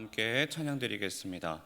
함께 찬양드리겠습니다.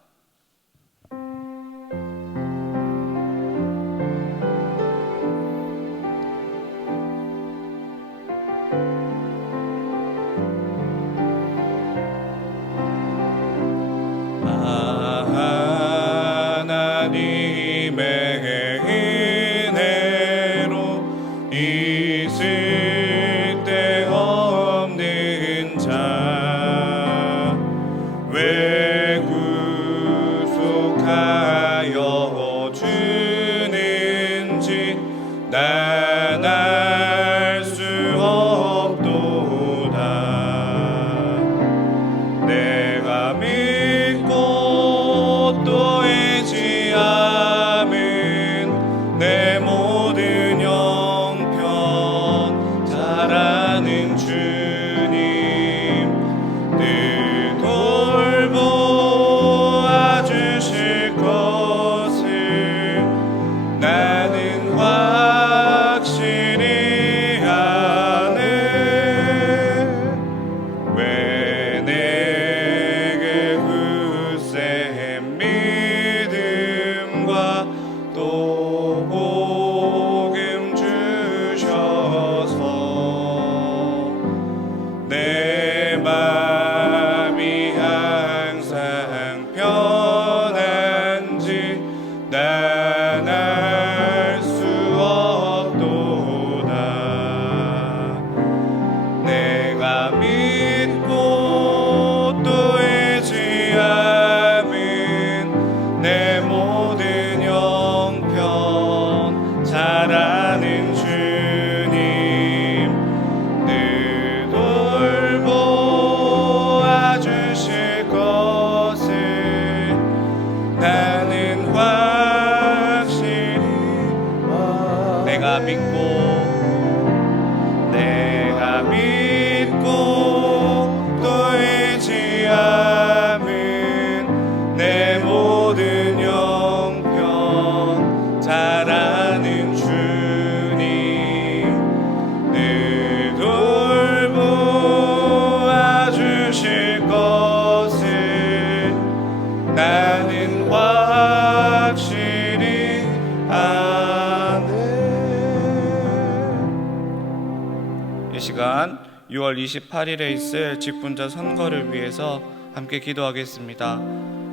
이 시간 6월 28일에 있을 직분자 선거를 위해서 함께 기도하겠습니다.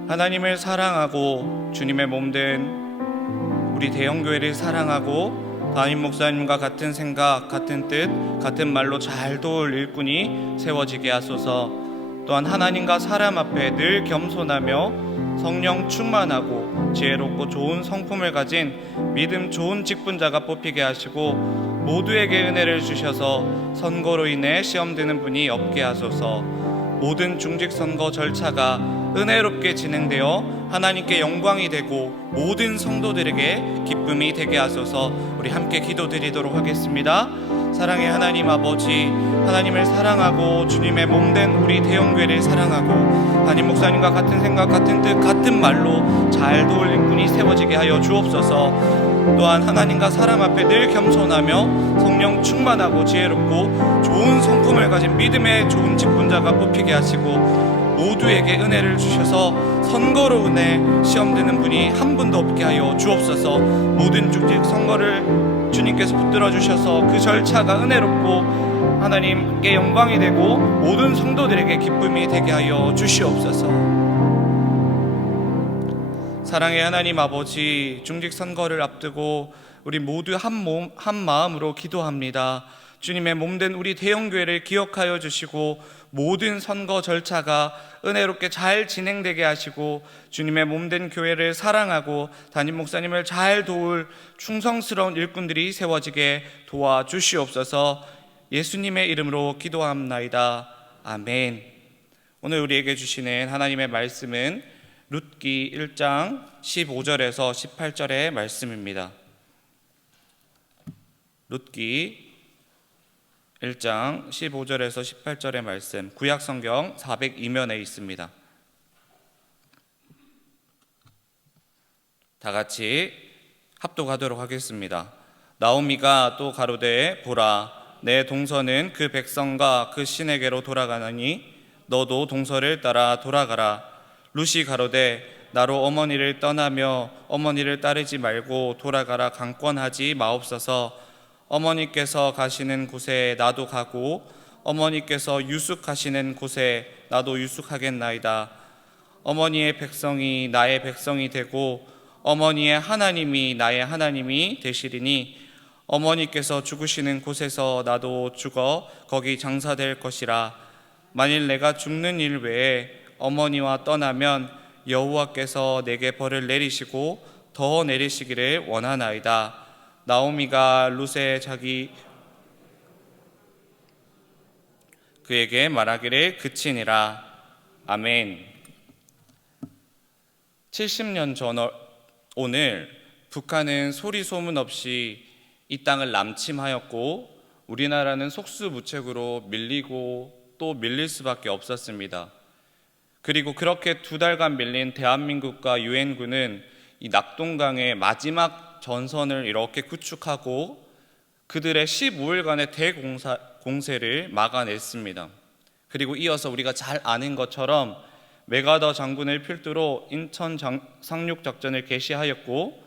하나님을 사랑하고 주님의 몸된 우리 대형교회를 사랑하고 담임 목사님과 같은 생각, 같은 뜻, 같은 말로 잘 도울 일꾼이 세워지게 하소서. 또한 하나님과 사람 앞에 늘 겸손하며 성령 충만하고 지혜롭고 좋은 성품을 가진 믿음 좋은 직분자가 뽑히게 하시고 모두에게 은혜를 주셔서 선거로 인해 시험되는 분이 없게 하소서. 모든 중직선거 절차가 은혜롭게 진행되어 하나님께 영광이 되고 모든 성도들에게 기쁨이 되게 하소서. 우리 함께 기도드리도록 하겠습니다. 사랑의 하나님 아버지, 하나님을 사랑하고 주님의 몸된 우리 대형교회를 사랑하고 담임 목사님과 같은 생각, 같은 뜻, 같은 말로 잘 도울 일꾼이 세워지게 하여 주옵소서. 또한 하나님과 사람 앞에 늘 겸손하며 성령 충만하고 지혜롭고 좋은 성품을 가진 믿음의 좋은 직분자가 뽑히게 하시고 모두에게 은혜를 주셔서 선거로 은혜 시험되는 분이 한 분도 없게 하여 주옵소서. 모든 중직 선거를 주님께서 붙들어 주셔서 그 절차가 은혜롭고 하나님께 영광이 되고 모든 성도들에게 기쁨이 되게 하여 주시옵소서. 사랑의 하나님 아버지, 중직 선거를 앞두고 우리 모두 한 마음으로 기도합니다. 주님의 몸된 우리 대형교회를 기억하여 주시고 모든 선거 절차가 은혜롭게 잘 진행되게 하시고 주님의 몸된 교회를 사랑하고 담임 목사님을 잘 도울 충성스러운 일꾼들이 세워지게 도와주시옵소서. 예수님의 이름으로 기도합나이다. 아멘. 오늘 우리에게 주시는 하나님의 말씀은 룻기 1장 15절에서 18절의 말씀입니다. 룻기 1장 15절에서 18절의 말씀, 구약성경 402면에 있습니다. 다 같이 합독하도록 하겠습니다. 나오미가 또 가로되 보라, 내 동서는 그 백성과 그 신에게로 돌아가나니 너도 동서를 따라 돌아가라. 룻이 가로되 나로 어머니를 떠나며 어머니를 따르지 말고 돌아가라 강권하지 마옵소서. 어머니께서 가시는 곳에 나도 가고 어머니께서 유숙하시는 곳에 나도 유숙하겠나이다. 어머니의 백성이 나의 백성이 되고 어머니의 하나님이 나의 하나님이 되시리니 어머니께서 죽으시는 곳에서 나도 죽어 거기 장사될 것이라. 만일 내가 죽는 일 외에 어머니와 떠나면 여호와께서 내게 벌을 내리시고 더 내리시기를 원하나이다. 나오미가 룻의 자기 그에게 말하기를 그치니라. 아멘. 70년 전 오늘 북한은 소리 소문 없이 이 땅을 남침하였고 우리나라는 속수무책으로 밀리고 또 밀릴 수밖에 없었습니다. 그리고 그렇게 2달간 밀린 대한민국과 유엔군은 이 낙동강의 마지막 전선을 이렇게 구축하고 그들의 15일간의 대공세를 막아냈습니다. 그리고 이어서 우리가 잘 아는 것처럼 메가더 장군을 필두로 인천 상륙작전을 개시하였고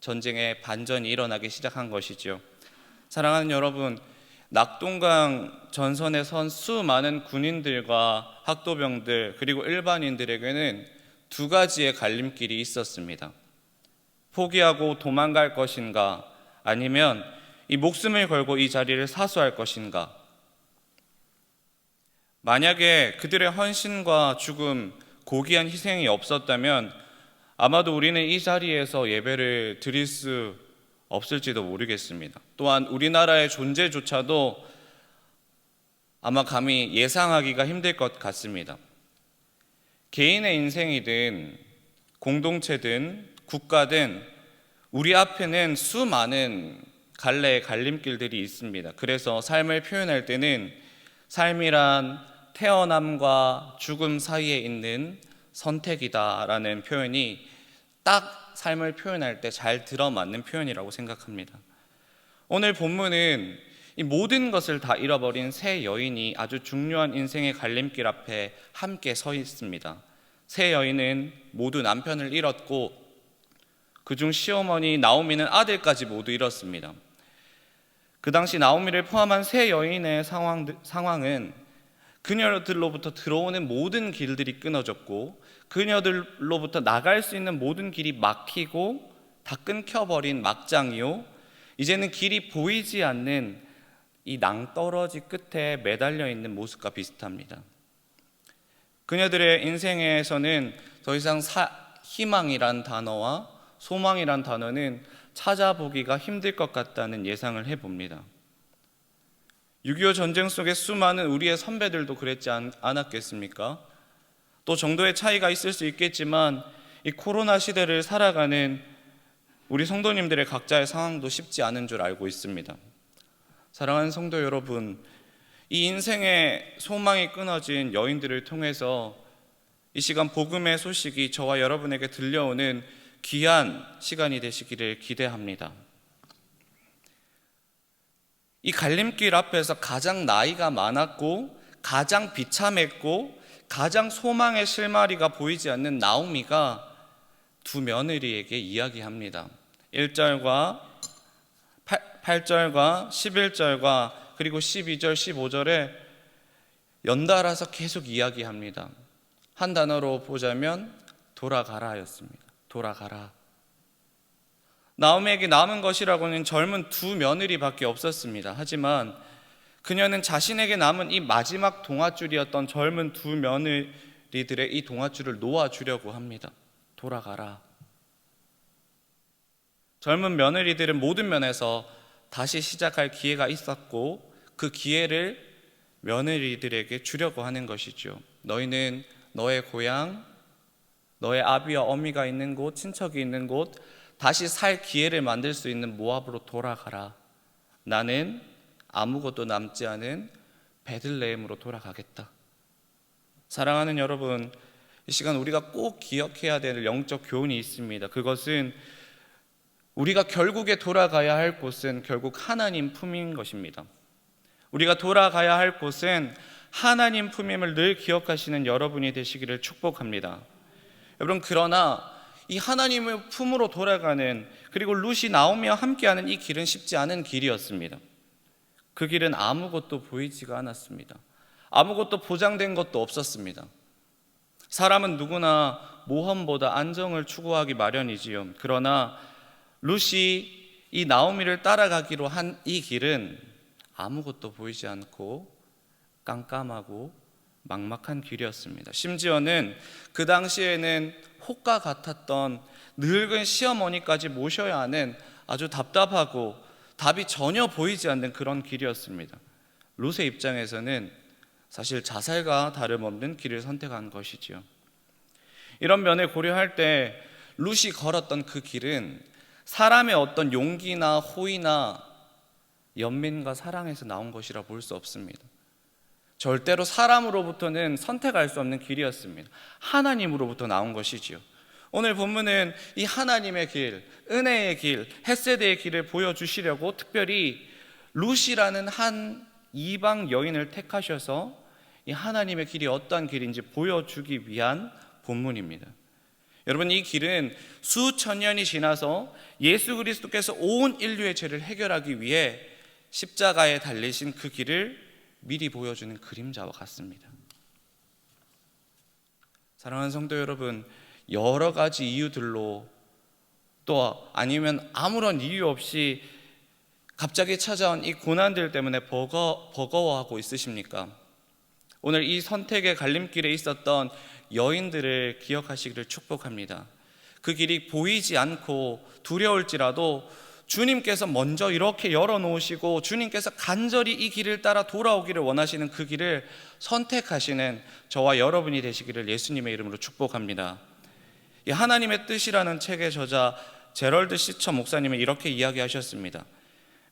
전쟁의 반전이 일어나기 시작한 것이죠. 사랑하는 여러분, 낙동강 전선에 선 수많은 군인들과 학도병들 그리고 일반인들에게는 2가지의 갈림길이 있었습니다. 포기하고 도망갈 것인가, 아니면 이 목숨을 걸고 이 자리를 사수할 것인가. 만약에 그들의 헌신과 죽음, 고귀한 희생이 없었다면 아마도 우리는 이 자리에서 예배를 드릴 수 없을지도 모르겠습니다. 또한 우리나라의 존재조차도 아마 감히 예상하기가 힘들 것 같습니다. 개인의 인생이든 공동체든 국가든 우리 앞에는 수많은 갈래의 갈림길들이 있습니다. 그래서 삶을 표현할 때는 삶이란 태어남과 죽음 사이에 있는 선택이다라는 표현이 딱 삶을 표현할 때 잘 들어맞는 표현이라고 생각합니다. 오늘 본문은 이 모든 것을 다 잃어버린 세 여인이 아주 중요한 인생의 갈림길 앞에 함께 서 있습니다. 세 여인은 모두 남편을 잃었고 그중 시어머니 나오미는 아들까지 모두 잃었습니다. 그 당시 나오미를 포함한 세 여인의 상황은 그녀들로부터 들어오는 모든 길들이 끊어졌고 그녀들로부터 나갈 수 있는 모든 길이 막히고 다 끊겨버린 막장이요, 이제는 길이 보이지 않는 이 낭떠러지 끝에 매달려 있는 모습과 비슷합니다. 그녀들의 인생에서는 더 이상 희망이란 단어와 소망이란 단어는 찾아보기가 힘들 것 같다는 예상을 해봅니다. 6.25 전쟁 속에 수많은 우리의 선배들도 그랬지 않았겠습니까? 또 정도의 차이가 있을 수 있겠지만 이 코로나 시대를 살아가는 우리 성도님들의 각자의 상황도 쉽지 않은 줄 알고 있습니다. 사랑하는 성도 여러분, 이 인생의 소망이 끊어진 여인들을 통해서 이 시간 복음의 소식이 저와 여러분에게 들려오는 귀한 시간이 되시기를 기대합니다. 이 갈림길 앞에서 가장 나이가 많았고 가장 비참했고 가장 소망의 실마리가 보이지 않는 나오미가 두 며느리에게 이야기합니다. 1절과 8절과 11절과 그리고 12절, 15절에 연달아서 계속 이야기합니다. 한 단어로 보자면 돌아가라였습니다. 돌아가라. 나오미에게 남은 것이라고는 젊은 두 며느리밖에 없었습니다. 하지만 그녀는 자신에게 남은 이 마지막 동아줄이었던 젊은 두 며느리들의 이 동아줄을 놓아주려고 합니다. 돌아가라. 젊은 며느리들은 모든 면에서 다시 시작할 기회가 있었고 그 기회를 며느리들에게 주려고 하는 것이죠. 너희는 너의 고향, 너의 아비와 어미가 있는 곳, 친척이 있는 곳, 다시 살 기회를 만들 수 있는 모압으로 돌아가라. 나는 아무것도 남지 않은 베들레헴으로 돌아가겠다. 사랑하는 여러분, 이 시간 우리가 꼭 기억해야 될 영적 교훈이 있습니다. 그것은 우리가 결국에 돌아가야 할 곳은 결국 하나님 품인 것입니다. 우리가 돌아가야 할 곳은 하나님 품임을 늘 기억하시는 여러분이 되시기를 축복합니다. 여러분, 그러나 이 하나님의 품으로 돌아가는, 그리고 룻이 나오미와 함께하는 이 길은 쉽지 않은 길이었습니다. 그 길은 아무것도 보이지가 않았습니다. 아무것도 보장된 것도 없었습니다. 사람은 누구나 모험보다 안정을 추구하기 마련이지요. 그러나 룻이 이 나오미를 따라가기로 한 이 길은 아무것도 보이지 않고 깜깜하고 막막한 길이었습니다. 심지어는 그 당시에는 혹과 같았던 늙은 시어머니까지 모셔야 하는 아주 답답하고 답이 전혀 보이지 않는 그런 길이었습니다. 룻의 입장에서는 사실 자살과 다름없는 길을 선택한 것이지요. 이런 면을 고려할 때 룻이 걸었던 그 길은 사람의 어떤 용기나 호의나 연민과 사랑에서 나온 것이라 볼 수 없습니다. 절대로 사람으로부터는 선택할 수 없는 길이었습니다. 하나님으로부터 나온 것이지요. 오늘 본문은 이 하나님의 길, 은혜의 길, 헤세드의 길을 보여주시려고 특별히 룻이라는 한 이방 여인을 택하셔서 이 하나님의 길이 어떠한 길인지 보여주기 위한 본문입니다. 여러분, 이 길은 수천 년이 지나서 예수 그리스도께서 온 인류의 죄를 해결하기 위해 십자가에 달리신 그 길을 미리 보여주는 그림자와 같습니다. 사랑하는 성도 여러분, 여러 가지 이유들로 또 아니면 아무런 이유 없이 갑자기 찾아온 이 고난들 때문에 버거워하고 있으십니까? 오늘 이 선택의 갈림길에 있었던 여인들을 기억하시기를 축복합니다. 그 길이 보이지 않고 두려울지라도 주님께서 먼저 이렇게 열어놓으시고 주님께서 간절히 이 길을 따라 돌아오기를 원하시는 그 길을 선택하시는 저와 여러분이 되시기를 예수님의 이름으로 축복합니다. 이 하나님의 뜻이라는 책의 저자 제럴드 시처 목사님은 이렇게 이야기하셨습니다.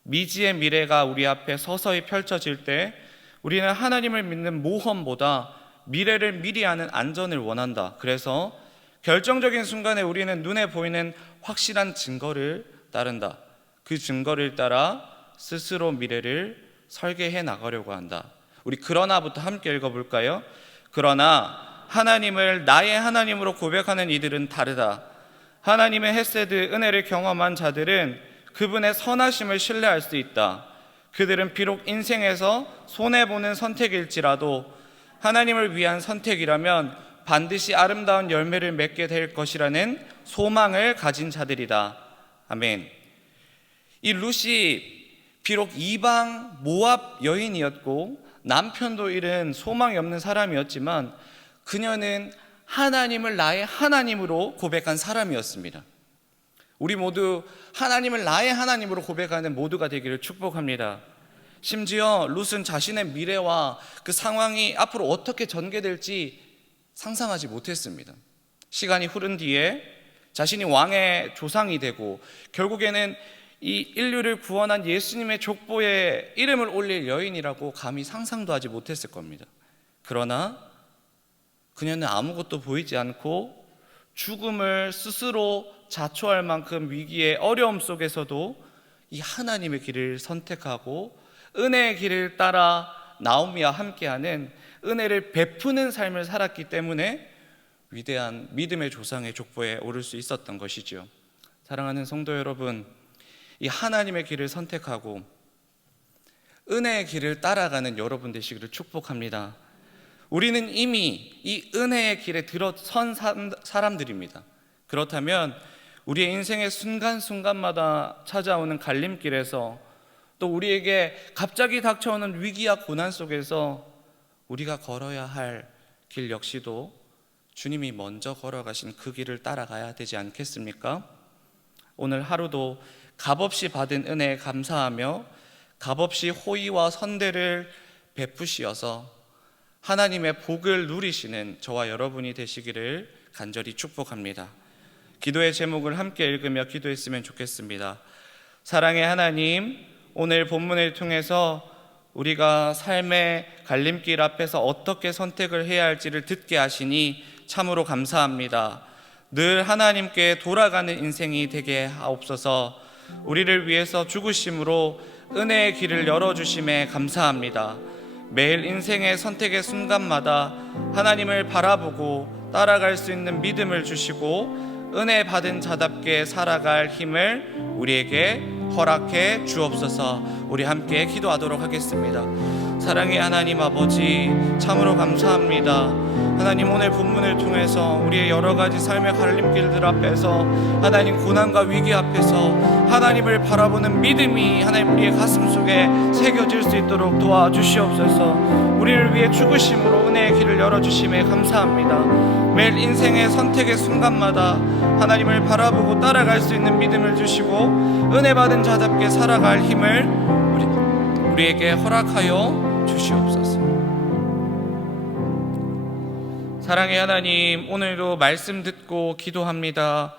미지의 미래가 우리 앞에 서서히 펼쳐질 때 우리는 하나님을 믿는 모험보다 미래를 미리 아는 안전을 원한다. 그래서 결정적인 순간에 우리는 눈에 보이는 확실한 증거를 따른다. 그 증거를 따라 스스로 미래를 설계해 나가려고 한다. 우리 그러나부터 함께 읽어볼까요? 그러나 하나님을 나의 하나님으로 고백하는 이들은 다르다. 하나님의 헤세드 은혜를 경험한 자들은 그분의 선하심을 신뢰할 수 있다. 그들은 비록 인생에서 손해보는 선택일지라도 하나님을 위한 선택이라면 반드시 아름다운 열매를 맺게 될 것이라는 소망을 가진 자들이다. 아멘. 이 룻이 비록 이방 모압 여인이었고 남편도 잃은 소망이 없는 사람이었지만 그녀는 하나님을 나의 하나님으로 고백한 사람이었습니다. 우리 모두 하나님을 나의 하나님으로 고백하는 모두가 되기를 축복합니다. 심지어 룻은 자신의 미래와 그 상황이 앞으로 어떻게 전개될지 상상하지 못했습니다. 시간이 흐른 뒤에 자신이 왕의 조상이 되고 결국에는 이 인류를 구원한 예수님의 족보에 이름을 올릴 여인이라고 감히 상상도 하지 못했을 겁니다. 그러나 그녀는 아무것도 보이지 않고 죽음을 스스로 자초할 만큼 위기의 어려움 속에서도 이 하나님의 길을 선택하고 은혜의 길을 따라 나오미와 함께하는 은혜를 베푸는 삶을 살았기 때문에 위대한 믿음의 조상의 족보에 오를 수 있었던 것이죠. 사랑하는 성도 여러분, 이 하나님의 길을 선택하고 은혜의 길을 따라가는 여러분 되시기를 축복합니다. 우리는 이미 이 은혜의 길에 들어선 사람들입니다. 그렇다면 우리의 인생의 순간순간마다 찾아오는 갈림길에서 또 우리에게 갑자기 닥쳐오는 위기와 고난 속에서 우리가 걸어야 할 길 역시도 주님이 먼저 걸어가신 그 길을 따라가야 되지 않겠습니까? 오늘 하루도 값없이 받은 은혜에 감사하며 값없이 호의와 선대를 베푸시어서 하나님의 복을 누리시는 저와 여러분이 되시기를 간절히 축복합니다. 기도의 제목을 함께 읽으며 기도했으면 좋겠습니다. 사랑의 하나님, 오늘 본문을 통해서 우리가 삶의 갈림길 앞에서 어떻게 선택을 해야 할지를 듣게 하시니 참으로 감사합니다. 늘 하나님께 돌아가는 인생이 되게 하옵소서. 우리를 위해서 죽으심으로 은혜의 길을 열어주심에 감사합니다. 매일 인생의 선택의 순간마다 하나님을 바라보고 따라갈 수 있는 믿음을 주시고 은혜 받은 자답게 살아갈 힘을 우리에게 허락해 주옵소서. 우리 함께 기도하도록 하겠습니다. 사랑의 하나님 아버지, 참으로 감사합니다. 하나님, 오늘 본문을 통해서 우리의 여러 가지 삶의 갈림길들 앞에서, 하나님 고난과 위기 앞에서 하나님을 바라보는 믿음이 하나님 우리의 가슴 속에 새겨질 수 있도록 도와주시옵소서. 우리를 위해 죽으심으로 은혜의 길을 열어주심에 감사합니다. 매일 인생의 선택의 순간마다 하나님을 바라보고 따라갈 수 있는 믿음을 주시고 은혜 받은 자답게 살아갈 힘을 우리에게 허락하여 주시옵소서. 사랑의 하나님, 오늘도 말씀 듣고 기도합니다.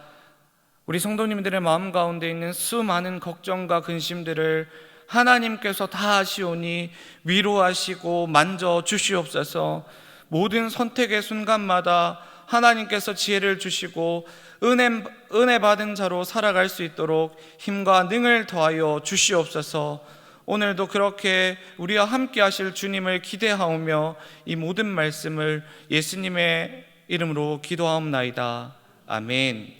우리 성도님들의 마음 가운데 있는 수많은 걱정과 근심들을 하나님께서 다 아시오니 위로하시고 만져 주시옵소서. 모든 선택의 순간마다 하나님께서 지혜를 주시고 은혜 받은 자로 살아갈 수 있도록 힘과 능을 더하여 주시옵소서. 오늘도 그렇게 우리와 함께 하실 주님을 기대하오며 이 모든 말씀을 예수님의 이름으로 기도하옵나이다. 아멘.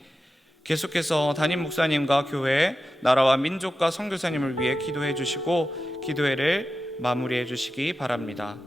계속해서 담임 목사님과 교회, 나라와 민족과 선교사님을 위해 기도해 주시고 기도회를 마무리해 주시기 바랍니다.